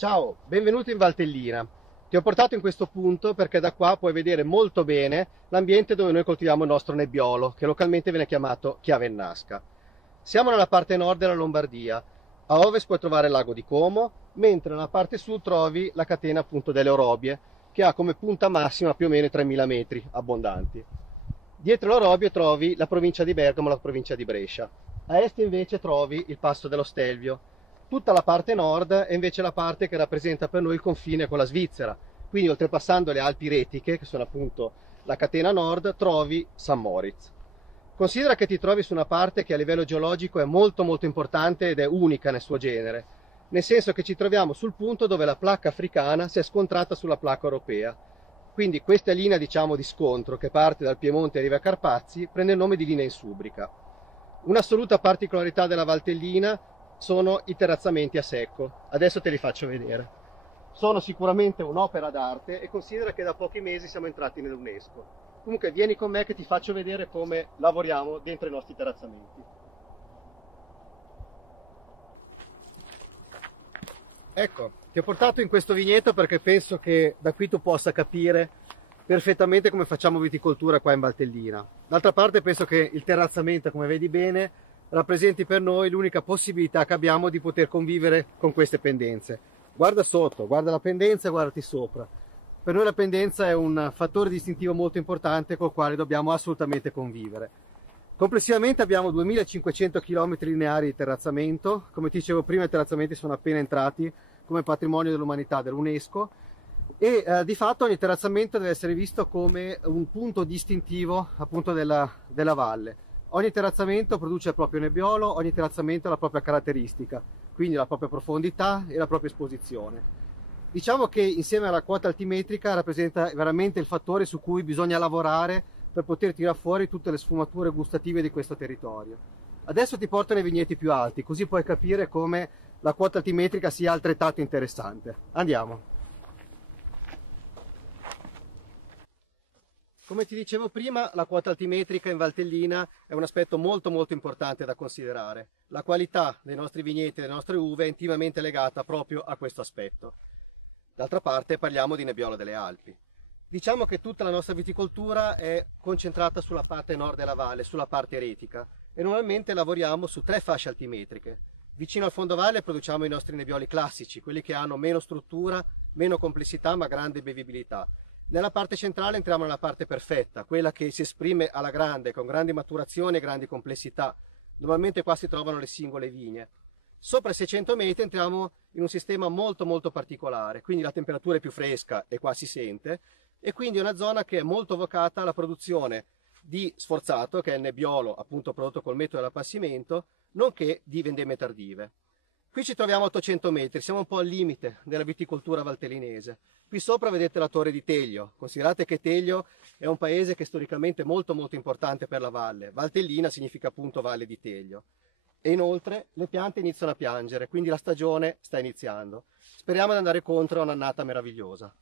Ciao, benvenuto in Valtellina. Ti ho portato in questo punto perché da qua puoi vedere molto bene l'ambiente dove noi coltiviamo il nostro nebbiolo, che localmente viene chiamato chiavennasca. Siamo nella parte nord della Lombardia. A ovest puoi trovare il lago di Como, mentre nella parte sud trovi la catena appunto delle Orobie, che ha come punta massima più o meno 3000 metri abbondanti. Dietro le Orobie trovi la provincia di Bergamo e la provincia di Brescia. A est invece trovi il passo dello Stelvio. Tutta la parte nord è invece la parte che rappresenta per noi il confine con la Svizzera. Quindi oltrepassando le Alpi Retiche, che sono appunto la catena nord, trovi St. Moritz. Considera che ti trovi su una parte che a livello geologico è molto molto importante ed è unica nel suo genere, nel senso che ci troviamo sul punto dove la placca africana si è scontrata sulla placca europea. Quindi questa linea, diciamo, di scontro che parte dal Piemonte e arriva ai Carpazi prende il nome di linea insubrica. Un'assoluta particolarità della Valtellina sono i terrazzamenti a secco. Adesso te li faccio vedere. Sono sicuramente un'opera d'arte e considera che da pochi mesi siamo entrati nell'UNESCO. Comunque vieni con me che ti faccio vedere come lavoriamo dentro i nostri terrazzamenti. Ecco, ti ho portato in questo vigneto perché penso che da qui tu possa capire perfettamente come facciamo viticoltura qua in Valtellina. D'altra parte penso che il terrazzamento, come vedi bene, rappresenti per noi l'unica possibilità che abbiamo di poter convivere con queste pendenze. Guarda sotto, guarda la pendenza e guardati sopra. Per noi la pendenza è un fattore distintivo molto importante col quale dobbiamo assolutamente convivere. Complessivamente abbiamo 2500 km lineari di terrazzamento. Come ti dicevo prima, i terrazzamenti sono appena entrati come patrimonio dell'umanità dell'UNESCO e di fatto ogni terrazzamento deve essere visto come un punto distintivo appunto della valle. Ogni terrazzamento produce il proprio nebbiolo, ogni terrazzamento ha la propria caratteristica, quindi la propria profondità e la propria esposizione. Diciamo che insieme alla quota altimetrica rappresenta veramente il fattore su cui bisogna lavorare per poter tirare fuori tutte le sfumature gustative di questo territorio. Adesso ti porto nei vigneti più alti, così puoi capire come la quota altimetrica sia altrettanto interessante. Andiamo. Come ti dicevo prima, la quota altimetrica in Valtellina è un aspetto molto molto importante da considerare. La qualità dei nostri vigneti e delle nostre uve è intimamente legata proprio a questo aspetto. D'altra parte parliamo di nebbiolo delle Alpi. Diciamo che tutta la nostra viticoltura è concentrata sulla parte nord della valle, sulla parte eretica, e normalmente lavoriamo su 3 fasce altimetriche. Vicino al fondovalle produciamo i nostri nebbioli classici, quelli che hanno meno struttura, meno complessità ma grande bevibilità. Nella parte centrale entriamo nella parte perfetta, quella che si esprime alla grande, con grandi maturazioni e grandi complessità. Normalmente qua si trovano le singole vigne. Sopra i 600 metri entriamo in un sistema molto molto particolare, quindi la temperatura è più fresca e qua si sente, e quindi è una zona che è molto vocata alla produzione di sforzato, che è il nebbiolo appunto prodotto col metodo dell'appassimento, nonché di vendemmie tardive. Qui ci troviamo a 800 metri, siamo un po' al limite della viticoltura valtellinese. Qui sopra vedete la torre di Teglio. Considerate che Teglio è un paese che è storicamente molto molto importante per la valle. Valtellina significa appunto Valle di Teglio. E inoltre le piante iniziano a piangere, quindi la stagione sta iniziando. Speriamo di andare contro a un'annata meravigliosa.